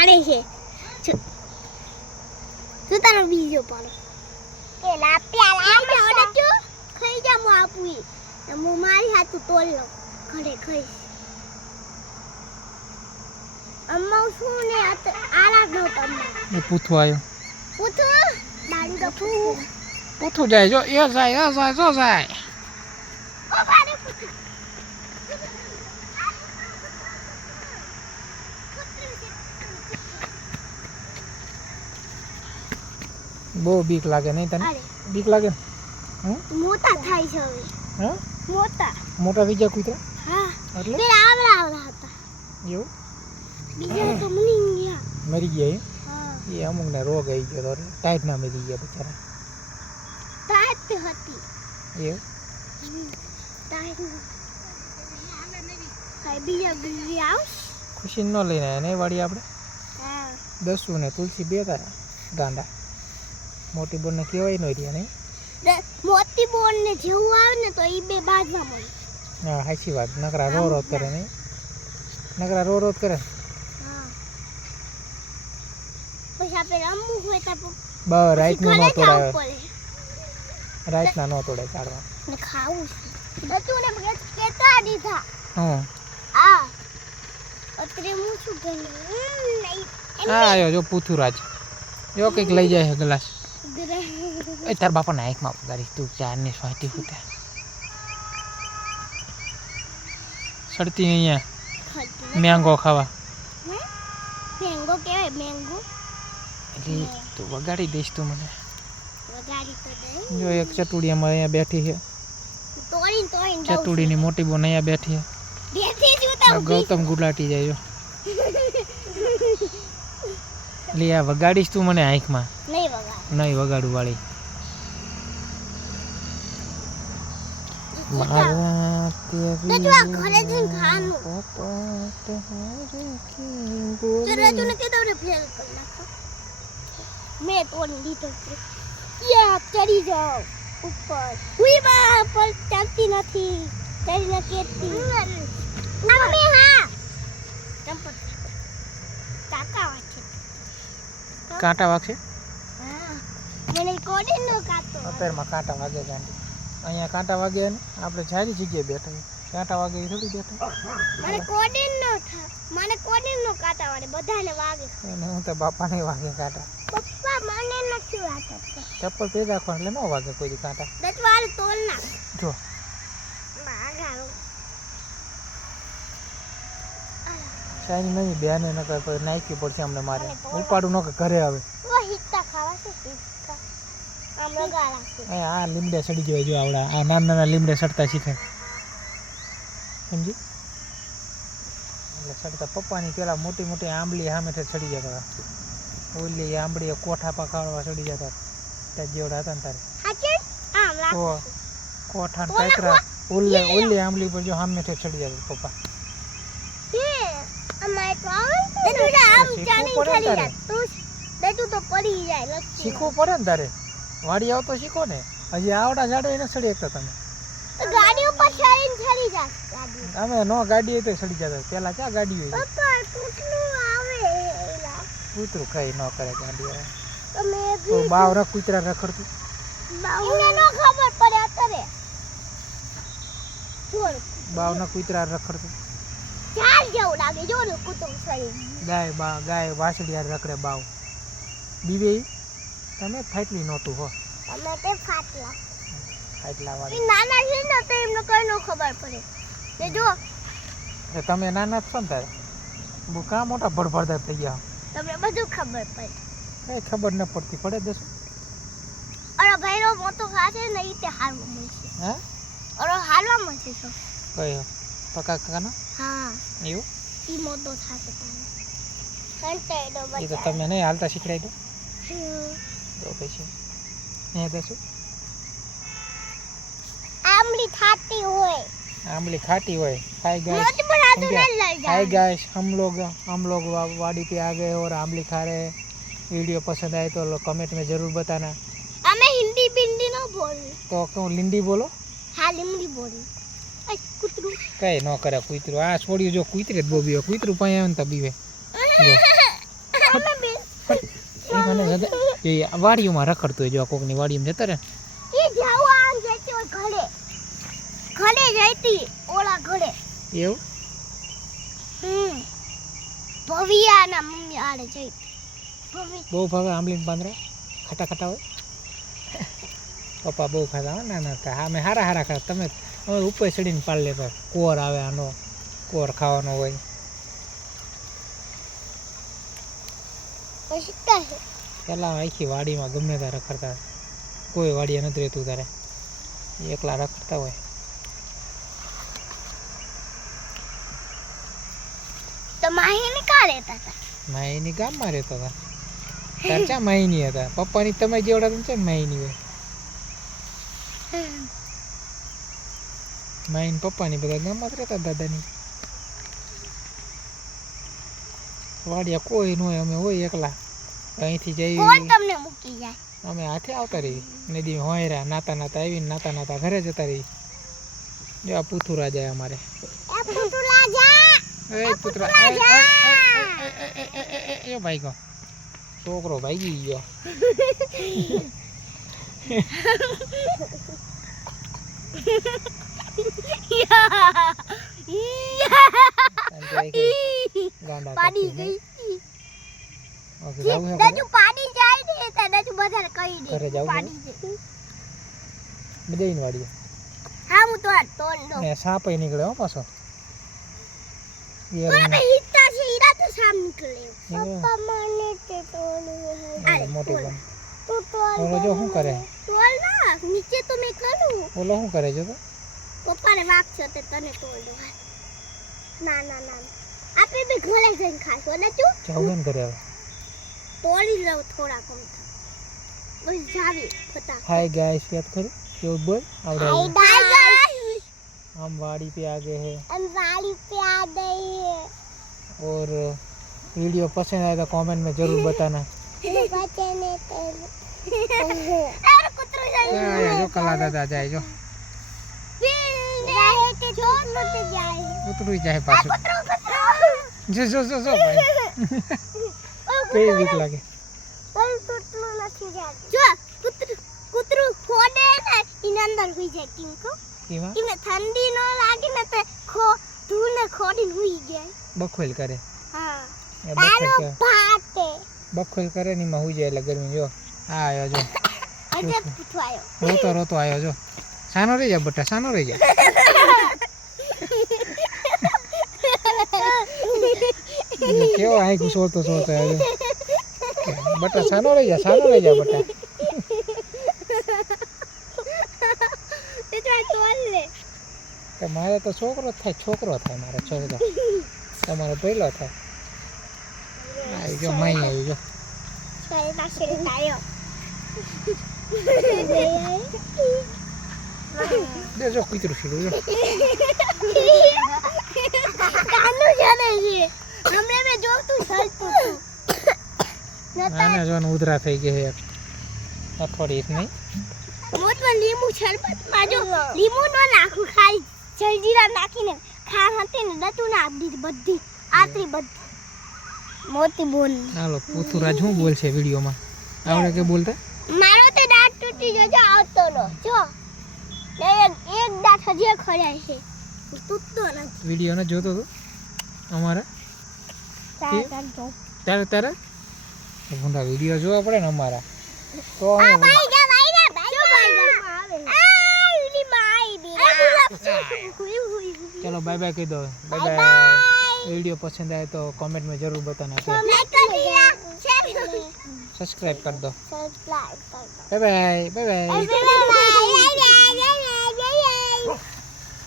આને છે તું તારો બીજો પાડો એ લાપ્યા ઓડજો ખાઈ જા મો આપુઈ હું મારી હાથ તોલ લો ઘરે ખાઈશ અમ્મા શું ને આલા દો તમને એ પૂથો આવ્યો પૂથો દાડી તો પૂથો જાય જો એ જાય જો જાય ઓ બારે પૂથો બહુ બીક લાગે નહીં તને બીક લાગે મોટા થાય છે હવે હા મોટા થઈ ગયા કૂતરા હા એટલે મેં આવડા હતા એવું બીજા તો મરી ગયા મરી ગયા હા એ અમુકને રોગ આવી ગયો તો ટાઈટ ના મરી ગયા બિચારા ટાઈટ હતી એવું ટાઈટ કઈ બીજા આવશ ખુશી ન લઈને નહીં વાળી આપણે હા દસું ને તુલસી બે તારા ગાંડા મોટી બોનને કહેવાય ન રહ્યા નહીં મોતી બોન ને જેવું આવે ને તો ઈ બે બાજવા મળે હા સાચી વાત નકરા રો કરે નહીં નકરા રો કરે હા પછી આપણે રમવું હોય તો બસ રાઈટ નો ઘરે તોડાવે જવું પડે રાઈટ ના નો તોડે ચાડવા ને ખાવું છે બધું ને કેતા દીધા હા આ અત્રે હું શું ગયું નહીં હા આયો જો પૂથુરાજ જો કંઈક લઈ જાય છે ગ્લાસ એ તાર બાપાના આંખમાં પગારીશ તું ચારની સ્વાટી ફૂટા સડતી અહીંયા મેંગો ખાવા મેંગો કેવાય મેંગો એટલે તું વગાડી દઈશ તું મને વગાડી તો દે જો એક ચતુડી અમારે અહીંયા બેઠી છે તોડીને ચતુડીની મોટી બોન અહીંયા બેઠી છે બેઠી જ તો ગૌતમ ગુલાટી જાય જો એટલે આ વગાડીશ તું મને આંખમાં નહીં વગાડું વાળી મેં તોડી દીધો યા ચડી જાઓ ઉપર હુઈ બા પર ચાલતી નથી ચડી ન કેતી અમ્મી હા ચંપત કાકા વાછે કાંટા વાગશે હા મને કોડી નો કાતો અત્યારમાં કાંટા વાગે ગાંડી અહીંયા કાંટા વાગે ને આપણે સારી જગ્યાએ બેઠા કાંટા વાગે એ થોડી બેઠા મને કોડી નો થા મને કોડી નો કાંટા વાગે બધાને વાગે એને હું તો બાપાને વાગે કાંટા પપ્પા મને નથી વાગતા ચપ્પલ પહેરી રાખો એટલે ન વાગે કોઈ દી કાંટા દતવાળ તોલ ના જો માગારો સાઈની નહીં બેને ન કરે નાખી પડશે અમને મારે ઉપાડું ન કે ઘરે આવે ઓ હિત્તા ખાવા છે હિત્તા આમ લગાડા છે આ લીમડે સડી જાય જો આવડા આ નાના લીમડે સડતા શીખે સમજી એટલે સડતા પપ્પાની પેલા મોટી મોટી આંબલી સામેથી સડી જતા ઓલી આંબળી કોઠા પકાવવા સડી જતા ત્યાં જેવડા હતા ને તારે હાચે આમ લાગ તો કોઠા ને કાકરા ઓલી આંબલી પર જો સામેથી સડી જતા પપ્પા કે અમાય તો તું આમ ચાલી ખાલી જા તું બેટું તો પડી જાય લચ્છી શીખવું પડે ને તારે વાડી આવ તો શીખો ને હજી આવડા જાડો એને સડી શકતા તમે તો ગાડી ઉપર ચડીને ચડી જા ગાડી અમે નો ગાડી હોય તો સડી જતા પેલા ક્યાં ગાડી હોય પપ્પા કૂતરું આવે એલા કૂતરું કઈ ન કરે ગાડી આવે તો મે તો બાવ ર કૂતરા રખડતું એને નો ખબર પડે અત્યારે જોર બાવ ના કૂતરા રખડતું ચાલ જેવું લાગે જો ને કૂતરું સડી ગાય વાસળી યાર રખડે બાવ બીવે તમે ફાટલી નહોતું હો અમે તે ફાટલા ફાટલા વાળી ઈ નાના છે ને તો એમને કઈ નો ખબર પડે તે જો તમે નાના છો ને તારે બહુ કાં મોટા ભડભડતા થઈ ગયા તમને બધું ખબર પડે કઈ ખબર ન પડતી પડે દસ અરે ભાઈનો મોટો ખાશે ને ઈ તે હાલવા મળશે હે અરે હાલવા મળશે તો કયો પકા કાકાનો હા એવું ઈ મોટો થાશે તારે કંટાળો એ તો બચ્ચા તમે નહીં હાલતા શીખડાઈ દો તો પછી અહીંયા દેશું આમલી થાતી હોય आमली खाटी हुई हाय गाइस मोटी बना दो ना लड़ जा हाय गाइस हम लोग वाड़ी पे आ गए और आमली खा रहे हैं वीडियो पसंद आए तो कमेंट में जरूर बताना हमें हिंदी बिंदी ना बोल तो क्यों लिंडी बोलो हाँ लिंडी बोल कुतरू कई न करे कुतरू आ छोड़ियो जो कुतरे बोबियो कुतरू पाया न तबीवे એ વાડીઓમાં રખડતું હોય જો આ કોકની વાડીમાં જતા રહે એ જાવ આમ જતી હોય ઘરે ઘરે જઈતી ઓલા ઘરે એવું ભવિયાના મમ્મી આડે જઈ બહુ ભાવે આંબલીના પાંદડા ખાટા ખાટા હોય પપ્પા બહુ ખાતા હોય ના ના અમે હારા હારા ખાતા તમે અમે ઉપર ચડીને પાડી લેતા કોર આવે આનો કોર ખાવાનો હોય પછી કહે પહેલાં આખી વાડીમાં ગમે ત્યાં રખડતા કોઈ વાડીએ નથી રહેતું તારે એકલા રખડતા હોય તો માહીને કા રહેતા હતા માહીની ગામમાં રહેતા હતા તાર ચા માહીની હતા પપ્પાની તમે જેવડા છે ને માહીની હોય માહીન પપ્પાની બધા ગામમાં જ રહેતા દાદાની વાડિયા કોઈ ન હોય અમે હોય એકલા અહીંથી જઈ કોણ તમને મૂકી જાય અમે હાથે આવતા રહી નદી હોયરા નાતા નાતા આવીને નાતા નાતા ઘરે જતા રહી જો આ પૂથુરા જાય અમારે એ પુતુલા જા એ પુતરા એ ભાઈ ગયો છોકરો ભાઈ ગયો પાડી ગઈ ઓકે જાવું હે દાદુ પાડી જાય ને તો દાદુ બધાને કહી દે ઘરે જાવું પાડી જાય બધાની વાડીએ હા હું તો આ તોડ દો ને સાપ નીકળે હો પાછો પણ બે હિતા છે ઈરા તો સામ નીકળે પપ્પા મને તે તોડ મોટી બન તો તોડ ઓલો જો શું કરે તોડ ના નીચે તો મેં કરું ઓલો શું કરે જો તો પપ્પાને વાગશો તે તને તોડ દો ના ના ના આપણે બે ઘરે જઈને ખાશો ને તું જાવું કરે હવે તોડી લઉં થોડા કમ બસ જાવી ફટાફટ हाय गाइस याद करो जो बोल आवड़े हाय गाइस हम वाड़ी पे आ गए हैं हम वाड़ी पे आ गए हैं और वीडियो पसंद आए तो कमेंट में जरूर बताना बचने अरे कुतरो या जो कला दादा जाए जो रहे के छोड़ लुट जाए उतरू जाए पाछो कुतरो जो भाई कई वीक लागे पर कुतरो નથી જાતી જો કૂતરું ખોડે ને ઇના અંદર હુઈ જાય કિંકો કેવા ઇને ઠંડી ન લાગે ને તે ધૂળને ખોડીને હુઈ જાય બખોલ કરે હા એ તારો ભાતે બખોલ કરે ની માં હુઈ જાય એટલે ગરમી જો આ આયો જો અજે પૂછવાયો રોતો આયો જો સાનો રહી જા બટા સાનો રહી જા કેવો આઈ કુસોતો આયો બટા સાનો રહી જા બટા તે તો તોલ લે તો મારે તો છોકરો થાય મારો છોકરો તમારો પહેલો થાય આવી જો માઈ આવી જો છોય પાસે લાયો દેજો કુતરું સીડું જો કાનું જાને છે હમણે મે જોતું ચાલતું આને જો ઉધરા થઈ ગઈ છે અઠવાડિયે નહીં મોટમાં લીંબુ શરબત માં જો લીંબુ નો નાખું ખાલી જલજીરા નાખીને ખાર હતી ને દતું ના આપી બધી આતરી બધી મોતી બોલ હાલો પુથુરાજ શું બોલશે વિડીયોમાં આવડે કે બોલતા મારો તો દાંત તૂટી જજો આવતો નો જો એક દાંત હજી ખડાય છે તૂટતો નથી વિડીયો ને જોતો તો અમારા તારે ભૂંડા વિડીયો જોવા પડે ને અમારા તો આ ભાઈ જા જો ભાઈ આ ઉલી માઈ દી चलो बाय बाय कह दो बाय बाय वीडियो पसंद आए तो कमेंट में जरूर बताना सब्सक्राइब कर दो बाय बाय बाय बाय